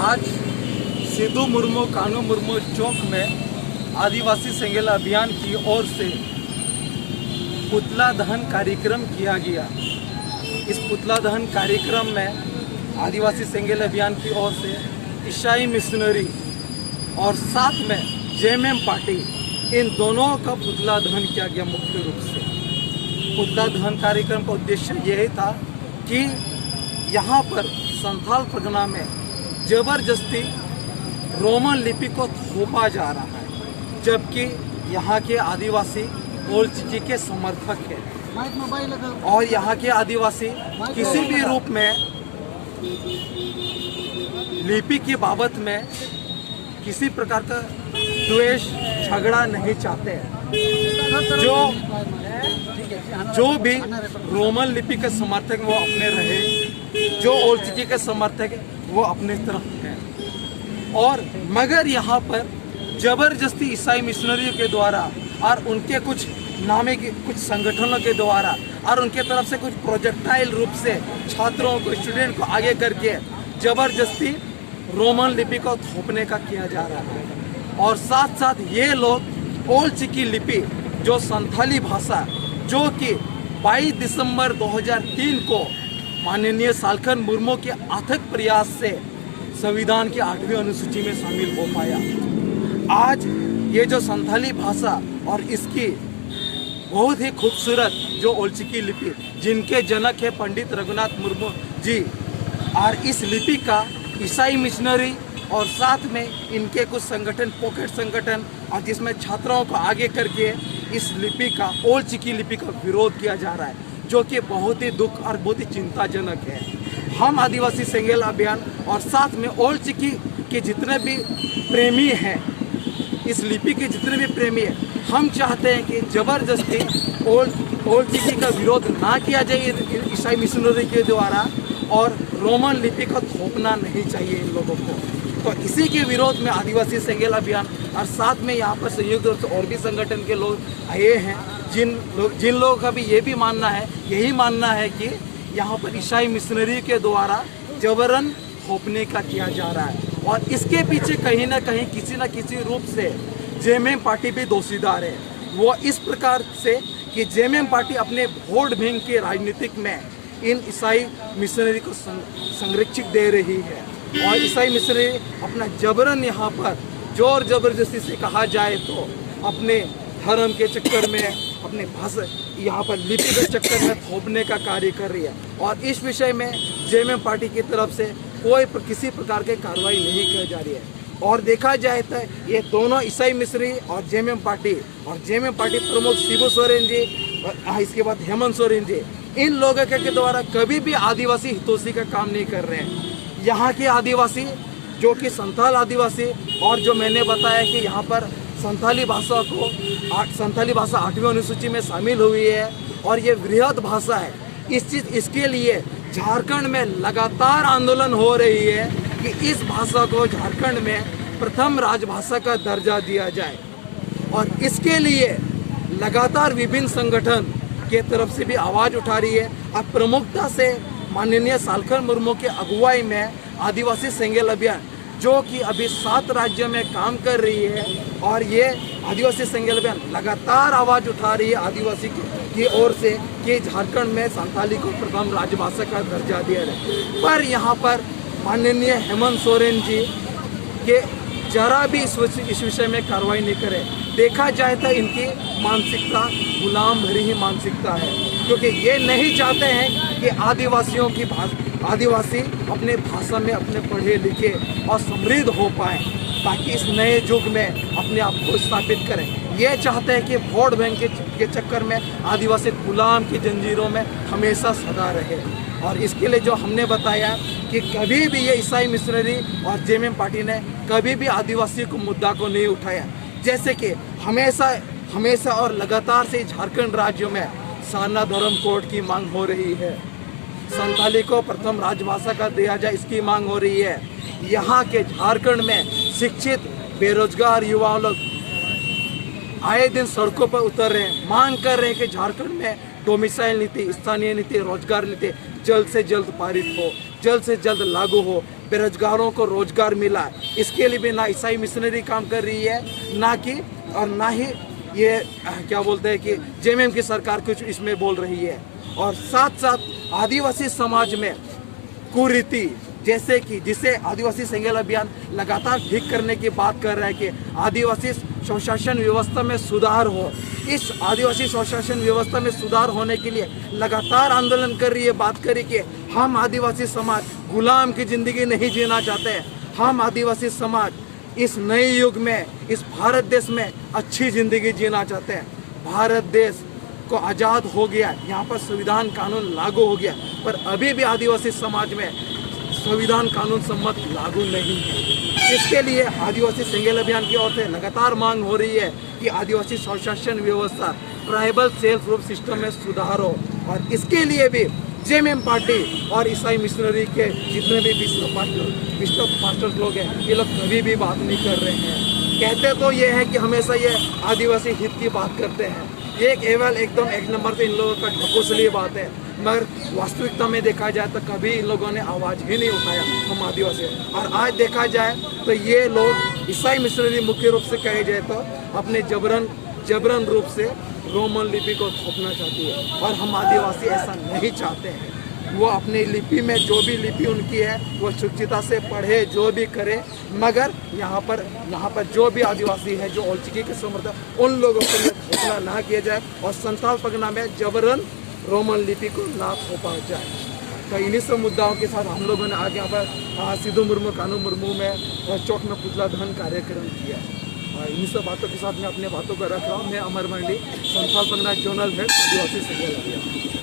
आज सिद्धू मुर्मू कानू मुर्मू चौक में आदिवासी सेंगेल अभियान की ओर से पुतला दहन कार्यक्रम किया गया। इस पुतला दहन कार्यक्रम में आदिवासी सेंगेल अभियान की ओर से ईसाई मिशनरी और साथ में जेएमएम पार्टी, इन दोनों का पुतला दहन किया गया। मुख्य रूप से पुतला दहन कार्यक्रम का उद्देश्य यही था कि यहाँ पर संथाल परगना में जबरदस्ती रोमन लिपि को थोपा जा रहा है, जबकि यहाँ के आदिवासी ओल्ड के समर्थक हैं और यहाँ के आदिवासी किसी भी रूप में लिपि की बाबत में किसी प्रकार का द्वेष झगड़ा नहीं चाहते हैं। जो भी रोमन लिपि के समर्थक वो अपने रहे, जो ओल्ड के समर्थक वो अपने तरफ हैं। और मगर यहाँ पर जबरदस्ती ईसाई मिशनरियों के द्वारा और उनके कुछ नामे के कुछ संगठनों के द्वारा और उनके तरफ से कुछ प्रोजेक्टाइल रूप से छात्रों को, स्टूडेंट को आगे करके जबरदस्ती रोमन लिपि को थोपने का किया जा रहा है। और साथ साथ ये लोग ओल्ड चिकी लिपि जो संथाली भाषा, जो कि 22 दिसंबर 2003 को माननीय सालखन मुर्मू के अथक प्रयास से संविधान की 8वीं अनुसूची में शामिल हो पाया। आज ये जो संथाली भाषा और इसकी बहुत ही खूबसूरत जो ओल्ड चिकी लिपि, जिनके जनक है पंडित रघुनाथ मुर्मू जी, और इस लिपि का ईसाई मिशनरी और साथ में इनके कुछ संगठन, पॉकेट संगठन, और जिसमें छात्राओं को आगे करके इस लिपि का, ओल्ड चिकी लिपि का विरोध किया जा रहा है, जो कि बहुत ही दुख और बहुत ही चिंताजनक है। हम आदिवासी सेंगेल अभियान और साथ में ओल्ड चिकी के जितने भी प्रेमी हैं, इस लिपि के जितने भी प्रेमी हैं, हम चाहते हैं कि जबरदस्ती ओल्ड चिकी का विरोध ना किया जाए ईसाई मिशनरी के द्वारा, और रोमन लिपि का थोपना नहीं चाहिए इन लोगों को। तो इसी के विरोध में आदिवासी सेंगेल अभियान और साथ में यहाँ पर संयुक्त रूप से और भी संगठन के लोग आए हैं, जिन लोगों का भी ये भी मानना है, यही मानना है कि यहाँ पर ईसाई मिशनरी के द्वारा जबरन थोपने का किया जा रहा है। और इसके पीछे कहीं ना कहीं किसी न किसी रूप से जेएमएम पार्टी भी दोषीदार है। वो इस प्रकार से कि जेएमएम पार्टी अपने वोट बैंक के राजनीतिक में इन ईसाई मिशनरी को संरक्षित दे रही है, और ईसाई मिशनरी अपना जबरन यहाँ पर जोर जबरदस्ती से कहा जाए तो अपने धर्म के चक्कर में, अपने भाषा यहाँ पर लिपि के चक्कर में थोपने का कार्य कर रही है। और इस विषय में जेएमएम पार्टी की तरफ से किसी प्रकार की कार्रवाई नहीं की जा रही है। और देखा जाए तो ये दोनों ईसाई मिशनरी और जेएमएम पार्टी प्रमुख शिबू सोरेन जी, इसके बाद हेमंत सोरेन जी, इन लोगों के द्वारा कभी भी आदिवासी हितोषी का काम नहीं कर रहे हैं। यहाँ के आदिवासी जो कि संथाल आदिवासी, और जो मैंने बताया कि यहाँ पर संथाली भाषा 8वीं अनुसूची में शामिल हुई है और ये वृहद भाषा है। इसके लिए झारखंड में लगातार आंदोलन हो रही है कि इस भाषा को झारखंड में प्रथम राजभाषा का दर्जा दिया जाए। और इसके लिए लगातार विभिन्न संगठन के तरफ से भी आवाज़ उठा रही है। अब प्रमुखता से माननीय सालखन मुर्मू के अगुवाई में आदिवासी सेंगेल अभियान, जो कि अभी 7 राज्यों में काम कर रही है, और ये आदिवासी सेंगेल अभियान लगातार आवाज़ उठा रही है आदिवासी की ओर से कि झारखंड में संथाली को प्रथम राजभाषा का दर्जा दिया जाए। पर यहाँ पर माननीय हेमंत सोरेन जी के जरा भी इस विषय में कार्रवाई नहीं करें। देखा जाए तो इनकी मानसिकता गुलाम भरी ही मानसिकता है, क्योंकि ये नहीं चाहते हैं कि आदिवासी अपने भाषा में अपने पढ़े लिखे और समृद्ध हो पाए, ताकि इस नए युग में अपने आप को स्थापित करें। ये चाहते हैं कि वोट बैंक के चक्कर में आदिवासी गुलाम की जंजीरों में हमेशा सदा रहे। और इसके लिए जो हमने बताया कि कभी भी ये ईसाई मिशनरी और जेएमएम पार्टी ने कभी भी आदिवासी को मुद्दा को नहीं उठाया, जैसे कि हमेशा और लगातार से झारखंड राज्यों में सारना धर्म कोड की मांग हो रही है, संथाली को प्रथम राजभाषा का दिया जाए इसकी मांग हो रही है। यहाँ के झारखंड में शिक्षित बेरोजगार युवा लोग आए दिन सड़कों पर उतर रहे हैं, मांग कर रहे हैं कि झारखंड में डोमिसाइल नीति, स्थानीय नीति, रोजगार नीति जल्द से जल्द पारित हो, जल्द से जल्द लागू हो, बेरोजगारों को रोजगार मिला। इसके लिए भी ना ईसाई मिशनरी काम कर रही है, ना ही ये क्या बोलते हैं कि जेएमएम की सरकार कुछ इसमें बोल रही है। और साथ साथ आदिवासी समाज में कुरीति, जैसे कि जिसे आदिवासी संघर्ष अभियान लगातार ठीक करने की बात कर रहा है कि आदिवासी स्वशासन व्यवस्था में सुधार हो। इस आदिवासी स्वशासन व्यवस्था में सुधार होने के लिए लगातार आंदोलन कर रही है, बात करी कि हम आदिवासी समाज गुलाम की जिंदगी नहीं जीना चाहते हैं। हम आदिवासी समाज इस नए युग में, इस भारत देश में अच्छी जिंदगी जीना चाहते हैं। भारत देश को आज़ाद हो गया, यहाँ पर संविधान कानून लागू हो गया, पर अभी भी आदिवासी समाज में संविधान कानून सम्मत लागू नहीं है। इसके लिए आदिवासी संघर्ष अभियान की ओर से लगातार मांग हो रही है कि आदिवासी स्वशासन व्यवस्था, ट्राइबल सेल्फ रूल सिस्टम में सुधार हो। और इसके लिए भी जेएमएम पार्टी और ईसाई मिशनरी के जितने भी बिशप पास्टर्स लोग हैं, ये लोग कभी भी बात नहीं कर रहे हैं। कहते तो ये है कि हमेशा ये आदिवासी हित की बात करते हैं। ये केवल एकदम एक नंबर से इन लोगों का ढकोसली बात है, मगर वास्तविकता में देखा जाए तो कभी इन लोगों ने आवाज़ ही नहीं उठाया हम आदिवासी। और आज देखा जाए तो ये लोग ईसाई मिशनरी मुख्य रूप से कहे जाए तो अपने जबरन रूप से रोमन लिपि को थोपना चाहती है, और हम आदिवासी ऐसा नहीं चाहते हैं। वो अपनी लिपि में जो भी लिपि उनकी है वो शुचिता से पढ़े, जो भी करे, मगर यहाँ पर जो भी आदिवासी है जो ओल्चिकी के समर्थक, उन लोगों को थोपना ना किया जाए और संथाल परगना में जबरन रोमन लिपि को ना थोपा जाए। तो इन्हीं सब मुद्दाओं के साथ हम लोगों ने आज यहाँ पर सिद्धू मुर्मू, कानू मुर्मू में चौक में पुतला दहन कार्यक्रम किया। इन्हीं सब बातों के साथ मैं अपने बातों को रख रहा हूँ। मैं अमर मंडी, संथाल परगना जोनल हेड, आदिवासी संघर्ष अभियान।